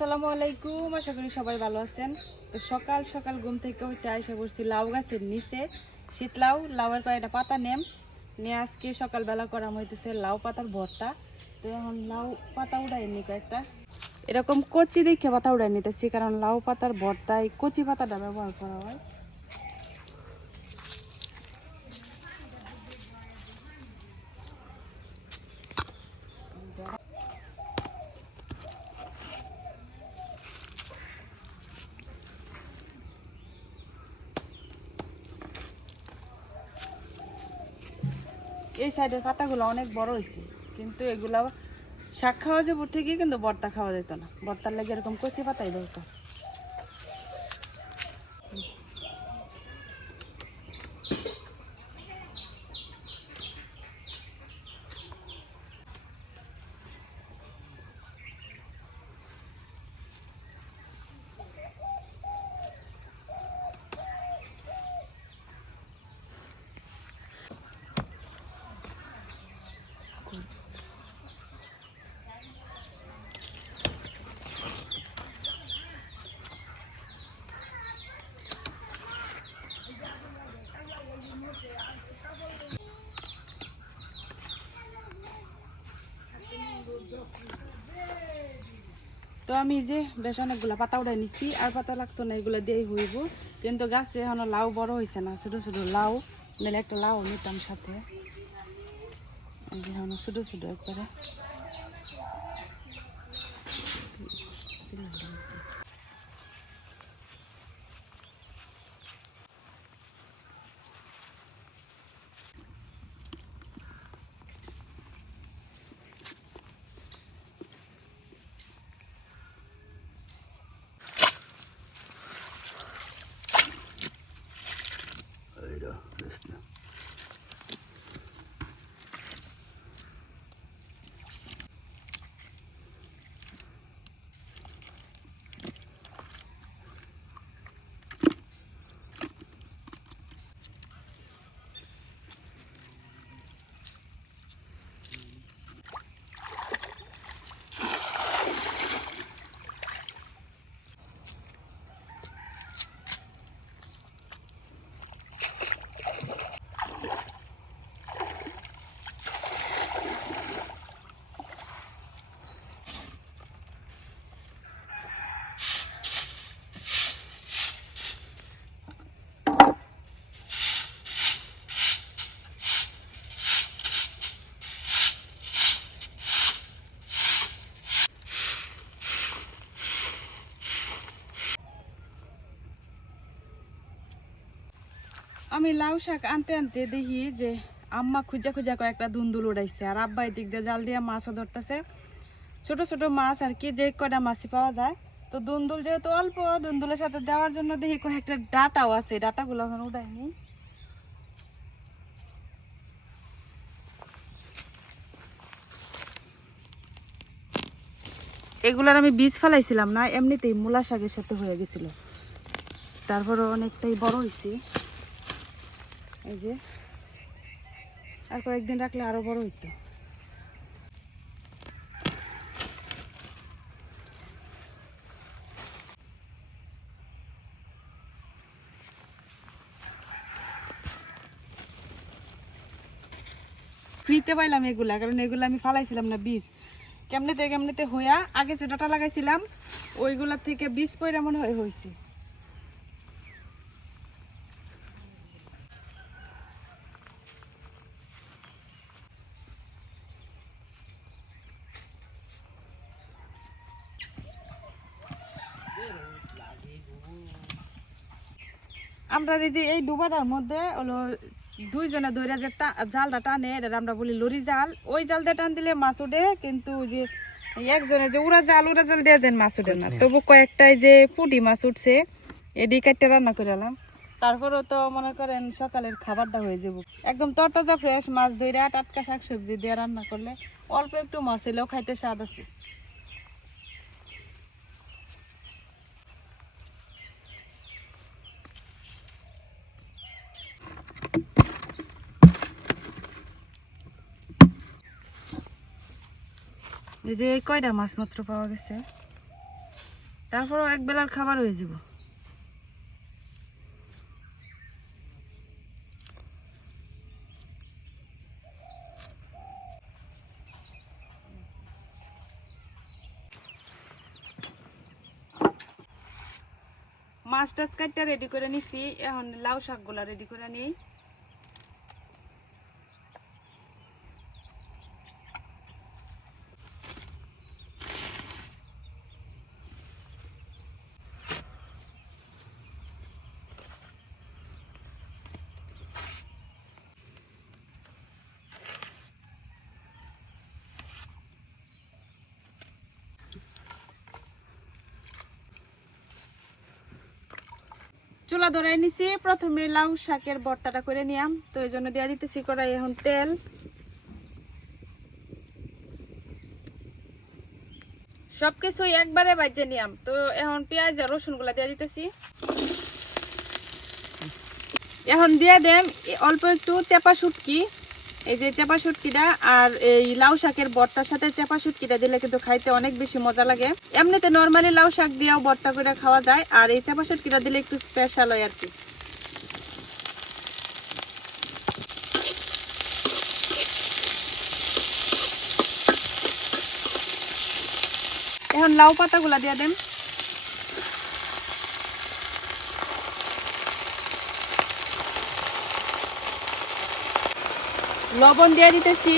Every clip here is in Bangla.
আসসালামু আলাইকুম, আশা করি সবাই ভালো আছেন। তো সকাল সকাল ঘুম থেকে ওইটা এসে পড়ছি লাউ গাছের নিচে। শীত লাউ, লাউয়ের কয়েকটা পাতা নেম। নিয়ে আজকে সকালবেলা করা হইতেছে লাউ পাতার ভর্তা। তো এখন লাউ পাতা উড়াই নি কয়েকটা। এরকম কচি দেখে পাতা উড়াই নিতেছি, কারণ লাউ পাতার ভর্তায় কচি পাতাটা ব্যবহার করা হয়। এই সাইডের পাতাগুলো অনেক বড় হয়েছে কিন্তু এগুলা শাক খাওয়া যাব ঠিকই কিন্তু বর্তা খাওয়া যেত না। বর্তার লাগে এরকম কচি পাতাই দরকার তো আমি যে বেশ অনেকগুলো পাতা উড়াই নিচ্ছি আর পাতা লাগতো না, এগুলো দিয়েই হইব। কিন্তু গাছে এখনও লাউ বড় হয়েছে না, ছোটো ছোটো লাউ। নাহলে একটা লাউ নিতাম সাথে। ছোট ছোট একবারে। আমি লাউ শাক আনতে আনতে দেখি যে আম্মা খুঁজা খুঁজা কয়েকটা দুন্দুল উড়াইছে। আর আব্বা এদিক দিয়ে জাল দিয়ে মাছও ধরতেছে। ছোট ছোট মাছ আর কি, যে কয়টা মাছই পাওয়া যায়। তো দুন্দুল যেহেতু অল্প, দুন্দুলের সাথে দেওয়ার জন্য দেখি কয়েকটা ডাটাও আছে। ডাটাগুলো এখন উড়াইনি। এগুলার আমি বীজ ফেলাইছিলাম না, এমনিতেই মূলা শাকের সাথে হয়ে গেছিল। তারপরে অনেকটাই বড় হয়েছে এই যে, আর কয়েকদিন রাখলে আরও বড় হইতো। ফ্রিতে পাইলাম এগুলা, কারণ এগুলা আমি ফালাইছিলাম না বীজ। কেমনিতে কেমনিতে হইয়া, আগে যে ডাটা লাগাইছিলাম, ওইগুলা থেকে বীজ পয়রা মনে হয় হয়েছে আমরা এই যে এই ডুবাটার মধ্যে হলো দুইজনে ধরে যে জালটা টানে এটা আমরা বলি লরি জাল। ওই জাল দিয়ে টান দিলে মাছ উঠে কিন্তু যে একজনে যে উড়া জাল উড়া জাল দিয়ে দেন মাছ উঠে না। তবু কয়েকটাই যে পুটি মাছ উঠছে এডি কাটতে রান্না করে এলাম। তারপরেও তো মনে করেন সকালের খাবারটা হয়ে যাব। একদম তরতাজা ফ্রেশ মাছ ধরে টাটকা শাক সবজি দিয়ে রান্না করলে অল্প একটু মাছ এলেও খাইতে স্বাদ আছে। এই যে এই কয়টা মাছ মাত্র পাওয়া গেছে? তারপর এক বেলার খাবার হয়ে যাব। মাছ টাছ কাটটা রেডি করে নিছি। এখন লাউ শাকগুলা রেডি করে নিই। চুলা ধরাই নিছি, প্রথমে লাউ শাকের ভর্তাটা করে নিয়াম। তো এই জন্য দেওয়া দিতেছি কড়াই এখন তেল। সবকিছু একবারে বাজে নিয়াম। তো এখন পেঁয়াজ আর রসুনগুলা দিয়ে দিতেছি। এখন দিয়ে দেম অল্প একটু চেপা শুটকি। এই যে চেপা শুটকিটা আর এই লাউ শাকের ভর্তার সাথে চেপা শুটকিটা দিলে কিন্তু খাইতে অনেক বেশি মজা লাগে। এমনিতে নর্মালি লাউ শাক দিয়েও ভর্তা করে খাওয়া যায়, আর এই চেপা শুটকিটা দিলে একটু স্পেশাল হয় আর কি। এখন লাউ পাতাগুলা দিয়ে দেন লবণ দিয়ে দিতেছি।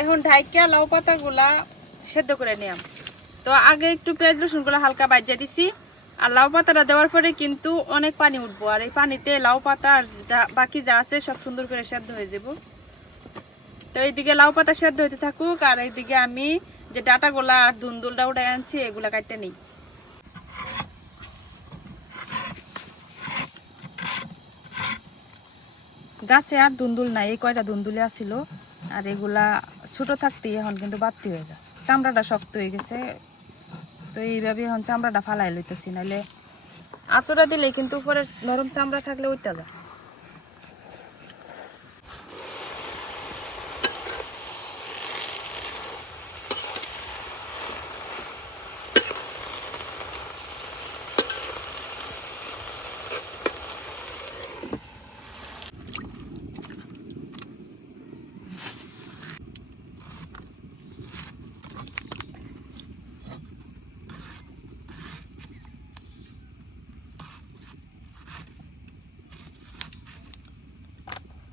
এখন ঢাইকা লাউ পাতাগুলা সেদ্ধ করে নিলাম তো আগে একটু পেঁয়াজ রসুনগুলা হালকা বাজিয়ে দিছি। আর লাউ পাতাটা দেওয়ার পরে কিন্তু অনেক পানি উঠবো। আর এই পানিতে লাউ পাতা আর যা বাকি যা আছে সব সুন্দর করে সেদ্ধ হয়ে যাব। তো এইদিকে লাউ পাতা সেদ্ধ হইতে থাকুক, আর এইদিকে আমি যে ডাটাগুলা আর দুন্দুলটা উঠে আনছি, এগুলা কাটতে নিই। গাছে আর দুন্দুল নাই, এই কয়টা দুন্দুলে আছিল আর এগুলা ছোট থাকতেই এখন কিন্তু বাড়তি হয়ে যায়। চামড়াটা শক্ত হয়ে গেছে, তো এইভাবে এখন চামড়াটা ফালাই লইতেছি নাহলে আঁচড়া দিলে কিন্তু উপরে নরম চামড়া থাকলে ওইটা যায়।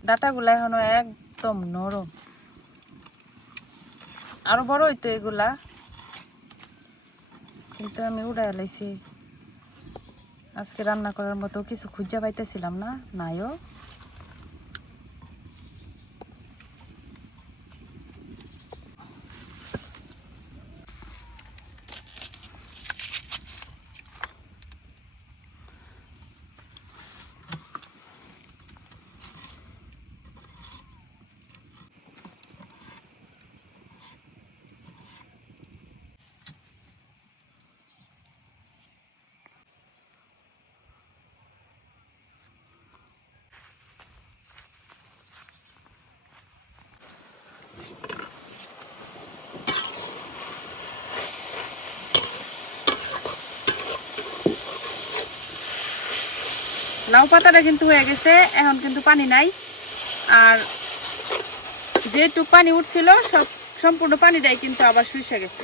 ডাটাগুলা এখনও একদম নরম। আরও বড় হইতো এগুলা। কিন্তু আমি উড়াই লাইছি। আজকে রান্না করার মতো কিছু খুঁজা পাইতেছিলাম না নাইও লাউ পাতাটা কিন্তু হয়ে গেছে, এখন কিন্তু পানি নাই। আর যেটুক পানি উঠছিল, সব সম্পূর্ণ পানিটাই কিন্তু আবার শুষে গেছে।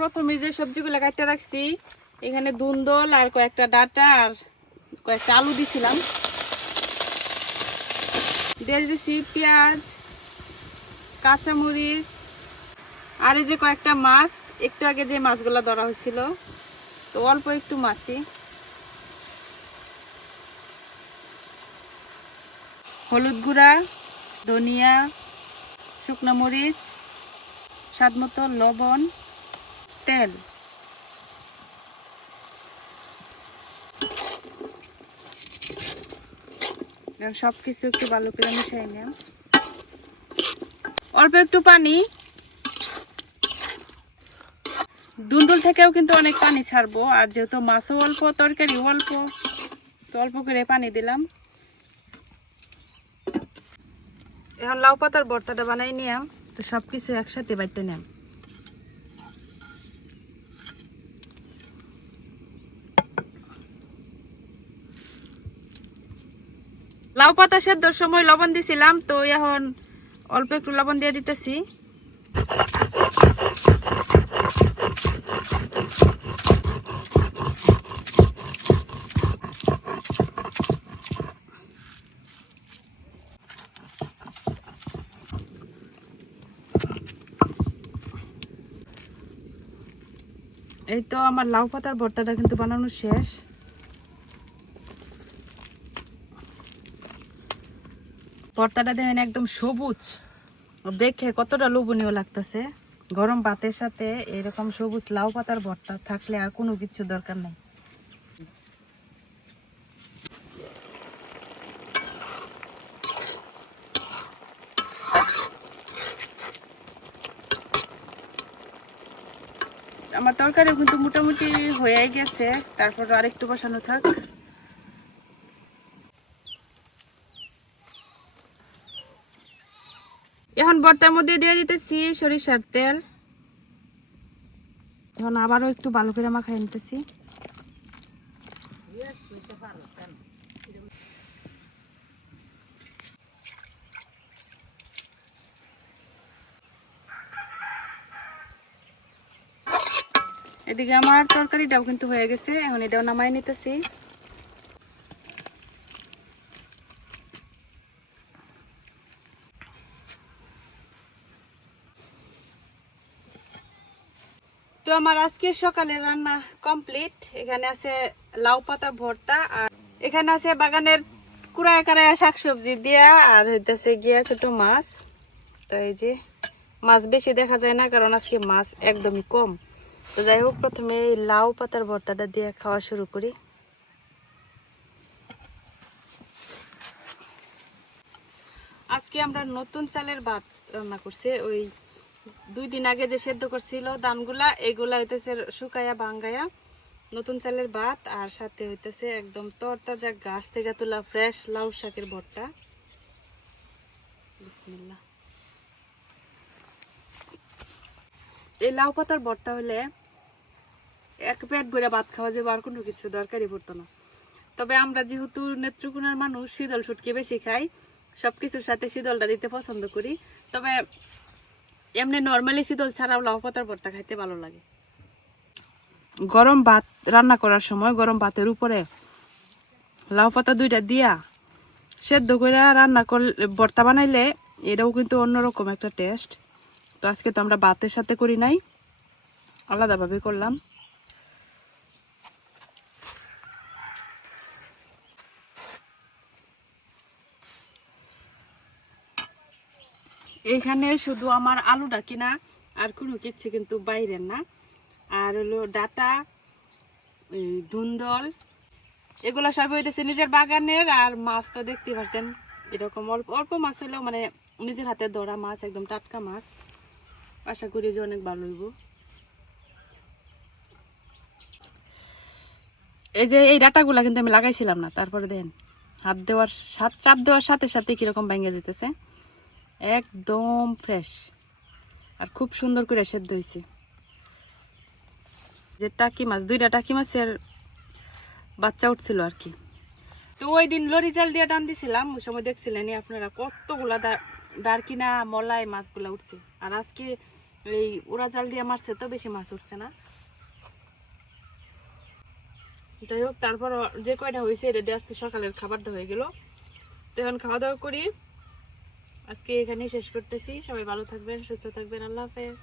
প্রথমে যে সবজিগুলো কাটতে রাখছি, এখানে দুন্দল আর কয়েকটা ডাটা আর কয়েকটা আলু দিছিলাম। দিয়ে দিছি পেঁয়াজ, কাঁচামরিচ, আর এই যে কয়েকটা মাছ, একটু আগে যে মাছগুলো ধরা হয়েছিল, তো অল্প একটু মাছি। হলুদ গুঁড়া, ধনিয়া, শুকনো মরিচ, স্বাদ মতো লবণ, তেল। সব কিছু একটু ভালো করে মিশাই নিলাম। অল্প একটু পানি। দুন্দুল থেকেও কিন্তু অনেক পানি ছাড়বো, আর যেহেতু মাছও অল্প তরকারি অল্প, তো অল্প করে পানি দিলাম। এখন লাউ পাতার ভর্তাটা বানাই নিয়াম তো সব কিছু একসাথে বাইতে নিয়াম লাউ পাতা সেদ্ধর সময় লবণ দিছিলাম, তো এখন অল্প একটু লবণ দিয়ে দিতেছি। এই তো আমার লাউ পাতার ভর্তাটা কিন্তু বানানো শেষ। ভর্তাটা দেখেন একদম সবুজ। দেখে কতটা লোভনীয় লাগতেছে। গরম ভাতের সাথে এরকম সবুজ লাউ পাতার ভর্তা থাকলে আর কোনো কিছু দরকার নেই। আমার তরকারি কিন্তু মোটামুটি হয়ে গেছে। তারপর আরেকটু বসানো থাক। এখন বর্তার মধ্যে দিয়ে দিতেছি সরিষার তেল। এখন আবারও একটু ভালো করে মাখাই নিতেছি। এদিকে আমার তরকারিটাও কিন্তু হয়ে গেছে, এখন এটাও নামাই নিতেছি। আমার আজকে সকালে রান্না কমপ্লিট এখানে আছে লাউ পাতা, ভর্তা, আর এখানে আছে বাগানের কুড়ায় কাড়ায় শাকসবজি দিয়া, আর হইতেছে গিয়া ছোট মাছ। তো এই যে মাছ বেশি দেখা যায় না, কারণ আজকে মাছ একদমই কম। তো যাই হোক, প্রথমে এই লাউ পাতার ভর্তাটা দিয়ে খাওয়া শুরু করি। আজকে আমরা নতুন চালের ভাত রান্না করছি, ওই দুই দিন আগে যে সেদ্ধ করছিল ধানগুলা এগুলা হইতেছে শুকায়া ভাঙ্গায়া। নতুন চালের ভাত আর সাথে হইতেছে একদম তরতাজা গাছ থেকে তোলা ফ্রেশ লাউ শাকের ভর্তা। এই লাউ পাতার ভর্তা হলে এক পেট ভরে ভাত খাওয়া যাবে, আর কোনো কিছু দরকারই পড়তো না। তবে আমরা যেহেতু নেত্রকোনার মানুষ, শীতল সুটকি বেশি খাই, সবকিছুর সাথে শীতলটা দিতে পছন্দ করি। তবে এমনি নর্মালি শীতল ছাড়াও লাউ পাতার ভর্তা খাইতে ভালো লাগে। গরম ভাত রান্না করার সময় গরম ভাতের উপরে লাউ পাতা দুইটা দিয়া সেদ্ধ করে রান্না করলে, ভর্তা বানাইলে এটাও কিন্তু অন্যরকম একটা টেস্ট তো আজকে তো আমরা ভাতের সাথে করি নাই, আলাদাভাবে করলাম। এখানে শুধু আমার আলুটা কিনা আর কোনো কিছু কিন্তু বাইরের না। আর হলো ডাটা ধুন্দল, এগুলো সব হইতেছে নিজের বাগানের, আর মাছ তো দেখতে পাচ্ছেন এরকম অল্প অল্প মাছ হলেও মানে নিজের হাতে ধরা মাছ, একদম টাটকা মাছ। আশা করি যে অনেক ভালো হইব। এই যে এই ডাটাগুলা কিন্তু আমি লাগাইছিলাম না, তারপরে দেন, হাত দেওয়ার, হাত চাপ দেওয়ার সাথে সাথে কীরকম ভেঙে যেতেছে। একদম ফ্রেশ আর খুব সুন্দর করে সেদ্ধ হয়েছে। যে টাকি মাছ, দুইটা টাকি মাছের বাচ্চা উঠছিল আর কি। তো ওই দিন লরি জাল দিয়ে টান দিছিলাম, ওই সময় দেখছিলেন আপনারা কতগুলা দারকিনা মলাই মাছগুলা উঠছে। আর আজকে এই উড়া জাল দিয়ে মারছে তো বেশি মাছ উঠছে না। যাই হোক তারপর যে কয়টা হয়েছে, এটা দিয়ে আজকে সকালের খাবারটা হয়ে গেল। তো এখন খাওয়া দাওয়া করি। আজকে এখানেই শেষ করতেছি। সবাই ভালো থাকবেন সুস্থ থাকবেন। আল্লাহ হাফেজ।